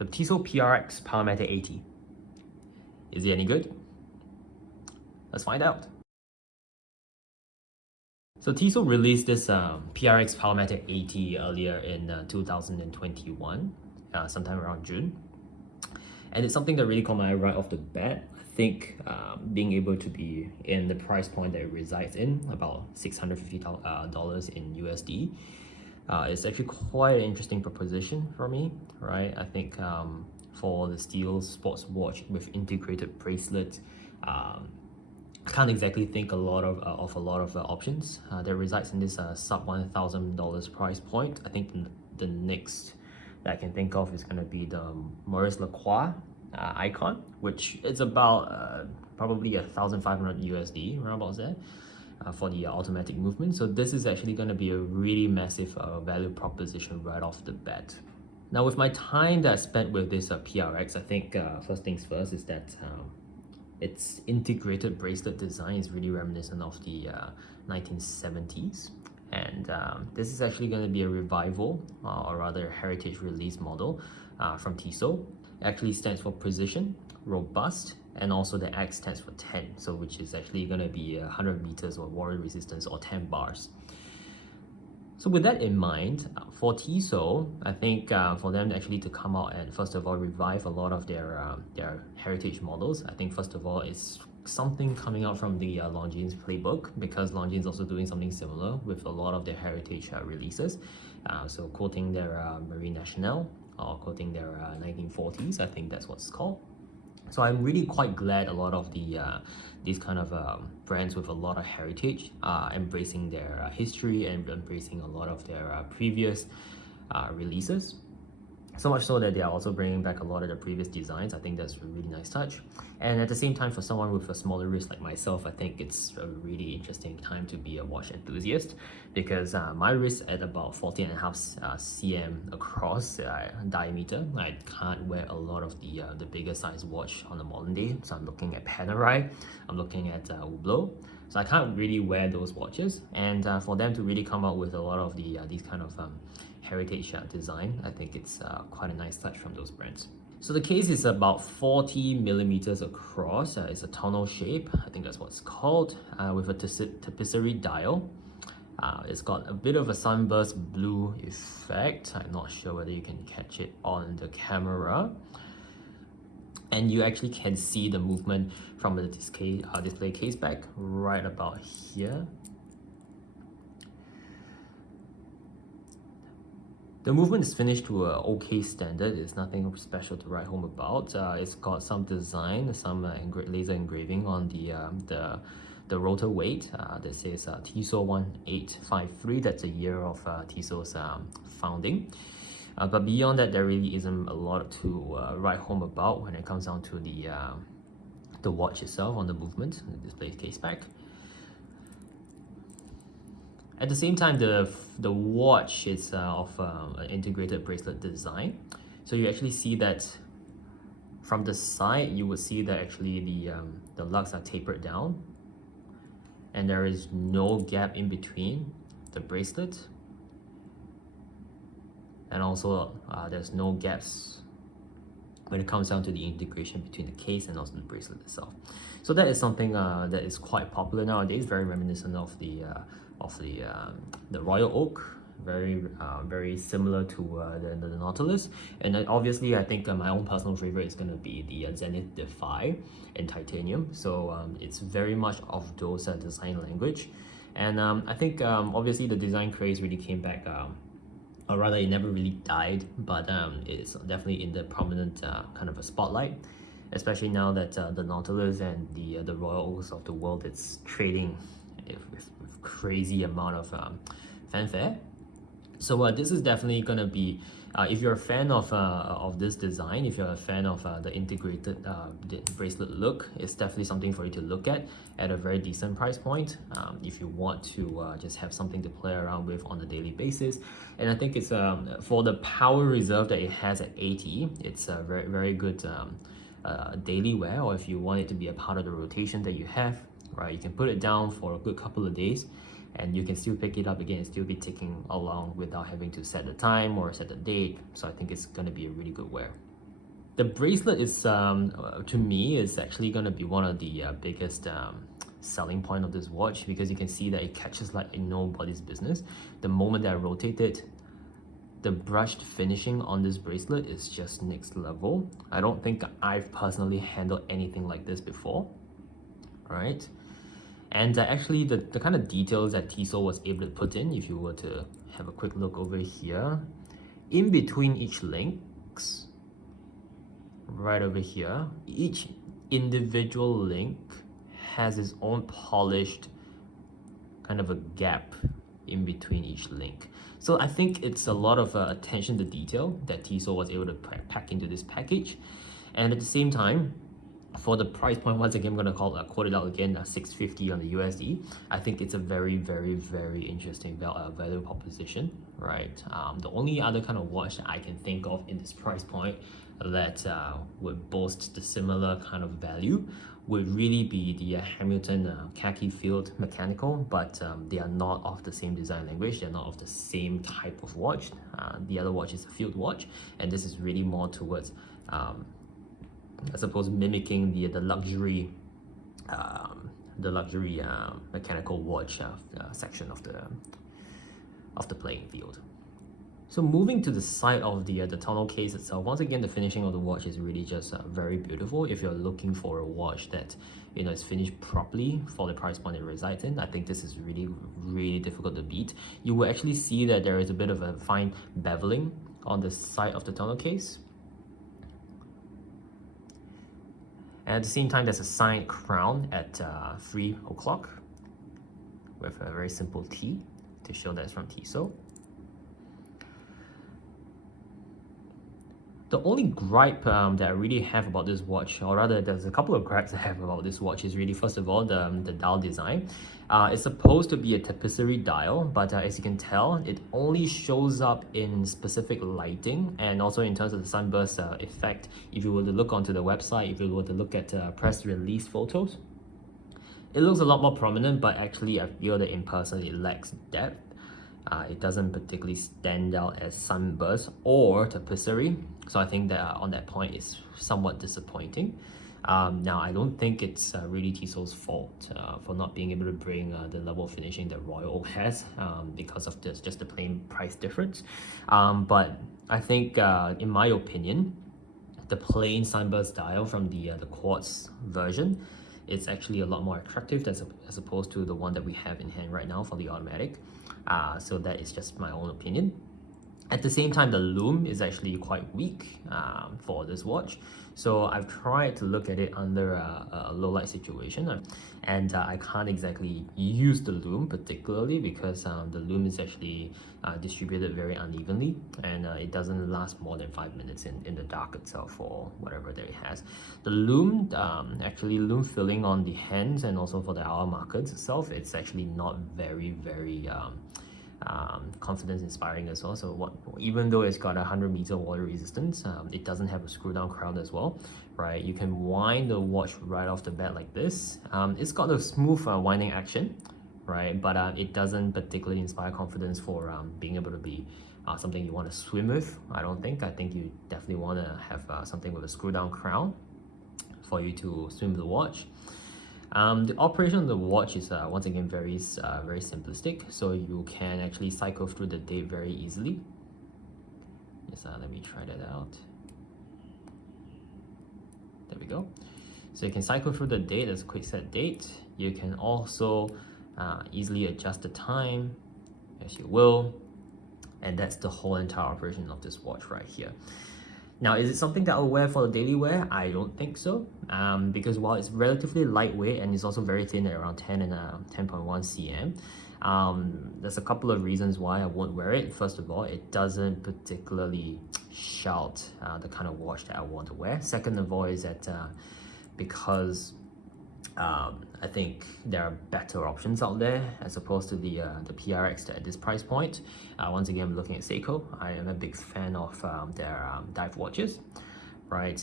the Tissot PRX Powermatic 80. Is it any good? Let's find out. So Tissot released this PRX Powermatic 80 earlier in 2021, sometime around June. And it's something that really caught my eye right off the bat. I think being able to be in the price point that it resides in, about $650 in USD, it's actually quite an interesting proposition for me, right? I think for the steel sports watch with integrated bracelet, I can't exactly think a lot of options that resides in this sub $1,000 price point. I think the next that I can think of is going to be the Maurice Lacroix icon, which is about probably 1,500 USD, around about there, for the automatic movement. So this is actually going to be a really massive value proposition right off the bat. Now, with my time that I spent with this PRX, I think first things first is that its integrated bracelet design is really reminiscent of the 1970s. And this is actually going to be a revival, or rather a heritage release model from Tissot. It actually stands for precision, robust, and also the X stands for 10, so which is actually going to be 100 meters or water resistance or 10 bars. So with that in mind, for Tissot, I think for them actually to come out and first of all revive a lot of their heritage models, I think first of all it's something coming out from the Longines playbook, because Longines also doing something similar with a lot of their heritage releases. So quoting their Marine Nationale or quoting their 1940s, I think that's what it's called. So I'm really quite glad a lot of the these kind of brands with a lot of heritage are embracing their history and embracing a lot of their previous releases. So much so that they are also bringing back a lot of the previous designs. I think that's a really nice touch. And at the same time, for someone with a smaller wrist like myself, I think it's a really interesting time to be a watch enthusiast, because my wrist at about 14.5 cm across diameter, I can't wear a lot of the bigger size watch on the modern day. So I'm looking at Panerai, I'm looking at Hublot. So I can't really wear those watches, and for them to really come out with a lot of these kind of heritage design, I think it's quite a nice touch from those brands. So the case is about 40 millimeters across. It's a tonal shape, I think that's what it's called, with a tapisserie dial. It's got a bit of a sunburst blue effect. I'm not sure whether you can catch it on the camera. And you actually can see the movement from the display case back right about here. The movement is finished to an okay standard. It's nothing special to write home about. It's got some design, some laser engraving on the rotor weight that says Tissot 1853. That's the year of Tissot's founding. But beyond that, there really isn't a lot to write home about when it comes down to the watch itself on the movement, the display case back. At the same time, the watch is of an integrated bracelet design. So you actually see that from the side, you would see that actually the lugs are tapered down, and there is no gap in between the bracelet. And also there's no gaps when it comes down to the integration between the case and also the bracelet itself. So that is something that is quite popular nowadays, very reminiscent of the Royal Oak, very similar to the Nautilus. And then obviously I think my own personal favorite is going to be the Zenith Defy in titanium. So it's very much of those design language. And I think obviously the design craze really came back, or rather it never really died, but it's definitely in the prominent kind of a spotlight, especially now that the Nautilus and the Royal Oaks of the world, it's trading with crazy amount of fanfare. So this is definitely gonna be, if you're a fan of this design, if you're a fan of the integrated bracelet look, it's definitely something for you to look at a very decent price point. If you want to just have something to play around with on a daily basis. And I think it's for the power reserve that it has at 80, it's a very good daily wear, or if you want it to be a part of the rotation that you have, right? You can put it down for a good couple of days, and you can still pick it up again and still be ticking along without having to set the time or set the date. So I think it's going to be a really good wear. The bracelet is, to me, is actually going to be one of the biggest selling point of this watch, because you can see that it catches like nobody's business. The moment that I rotate it, the brushed finishing on this bracelet is just next level. I don't think I've personally handled anything like this before, right? And actually the kind of details that Tissot was able to put in, if you were to have a quick look over here, in between each links, right over here, each individual link has its own polished kind of a gap in between each link. So I think it's a lot of attention to detail that Tissot was able to pack into this package. And at the same time, for the price point, once again, I'm going to quote it out again, $650 on the USD. I think it's a very, very, very interesting value proposition, right? The only other kind of watch that I can think of in this price point that would boast the similar kind of value would really be the Hamilton khaki field mechanical, but they are not of the same design language. They're not of the same type of watch. The other watch is a field watch, and this is really more towards I suppose mimicking the luxury mechanical watch section of the playing field. So moving to the side of the tonal case itself, once again, the finishing of the watch is really just very beautiful. If you're looking for a watch that is finished properly for the price point it resides in, I think this is really, really difficult to beat. You will actually see that there is a bit of a fine beveling on the side of the tonal case. And at the same time, there's a signed crown at 3 o'clock with a very simple T to show that it's from Tissot. The only gripe that I really have about this watch, or rather there's a couple of gripes I have about this watch, is really, first of all, the dial design. It's supposed to be a tapisserie dial, but as you can tell, it only shows up in specific lighting, and also in terms of the sunburst effect. If you were to look onto the website, if you were to look at press release photos, it looks a lot more prominent, but actually I feel that in person it lacks depth. It doesn't particularly stand out as sunburst or tapisserie, so I think that on that point is somewhat disappointing. Now, I don't think it's really Tissot's fault for not being able to bring the level of finishing that Royal Oak has because of just the plain price difference. But I think, in my opinion, the plain sunburst dial from the quartz version, it's actually a lot more attractive as opposed to the one that we have in hand right now for the automatic. So that is just my own opinion. At the same time, the lume is actually quite weak for this watch. So I've tried to look at it under a low light situation, and I can't exactly use the lume particularly because the lume is actually distributed very unevenly, and it doesn't last more than 5 minutes in the dark itself or whatever that it has. The lume, actually lume filling on the hands and also for the hour markers itself, it's actually not very confidence inspiring as well. So even though it's got a 100-meter water resistance, it doesn't have a screw down crown as well, right? You can wind the watch right off the bat like this. It's got a smooth winding action, right? But it doesn't particularly inspire confidence for being able to be something you want to swim with. I think you definitely want to have something with a screw down crown for you to swim the watch. The operation of the watch is once again very simplistic, so you can actually cycle through the date very easily. Just let me try that out. There we go. So you can cycle through the date as a quick set date. You can also easily adjust the time as you will, and that's the whole entire operation of this watch right here. Now, is it something that I'll wear for the daily wear? I don't think so, because while it's relatively lightweight and it's also very thin at around 10 and 10.1 cm, there's a couple of reasons why I won't wear it. First of all, it doesn't particularly shout the kind of watch that I want to wear. Second of all is that because I think there are better options out there as opposed to the PRX at this price point. Once again, I'm looking at Seiko. I am a big fan of their dive watches, right?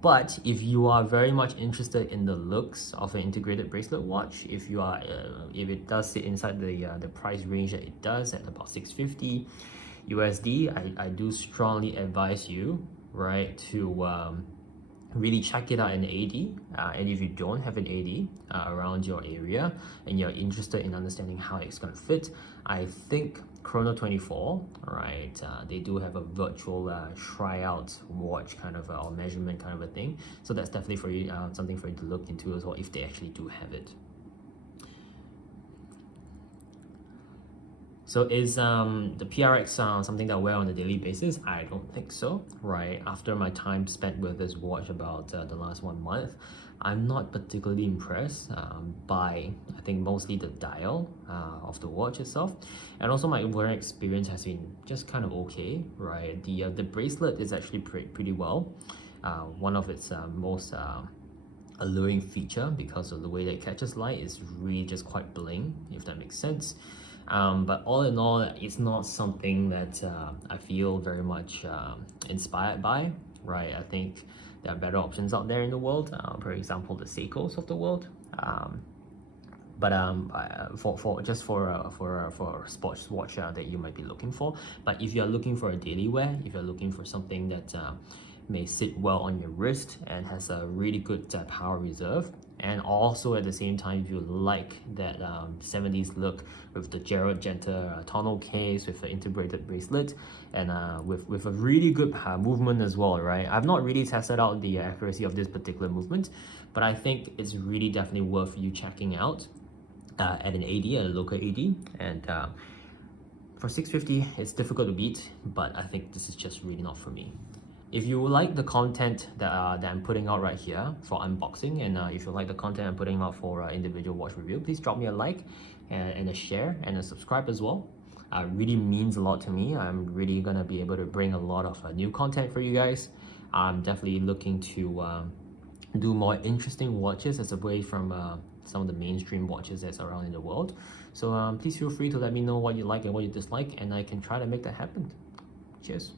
But if you are very much interested in the looks of an integrated bracelet watch, if it does sit inside the price range that it does at about $650 USD, I do strongly advise you right, to really check it out in AD. And if you don't have an AD around your area and you're interested in understanding how it's going to fit, I think Chrono 24, right, they do have a virtual tryout watch kind of or measurement kind of a thing. So that's definitely for you, something for you to look into as well if they actually do have it. So is the PRX something that I wear on a daily basis? I don't think so, right? After my time spent with this watch about the last 1 month, I'm not particularly impressed by, I think, mostly the dial of the watch itself. And also my wearing experience has been just kind of okay, right? The bracelet is actually pretty well. One of its most alluring feature, because of the way that it catches light, is really just quite bling, if that makes sense. But all in all, it's not something that I feel very much inspired by, right? I think there are better options out there in the world, for example, the Seikos of the world. For a sports watch that you might be looking for. But if you're looking for a daily wear, if you're looking for something that may sit well on your wrist and has a really good power reserve, and also at the same time, if you like that 70s look with the Gerald Genta tonal case with an integrated bracelet and with a really good movement as well, right? I've not really tested out the accuracy of this particular movement, but I think it's really definitely worth you checking out at an AD, at a local AD. And for 650, it's difficult to beat, but I think this is just really not for me. If you like the content that I'm putting out right here for unboxing, and if you like the content I'm putting out for individual watch review, please drop me a like and a share and a subscribe as well. It really means a lot to me. I'm really gonna be able to bring a lot of new content for you guys. I'm definitely looking to do more interesting watches as away from some of the mainstream watches that's around in the world. So please feel free to let me know what you like and what you dislike, and I can try to make that happen. Cheers.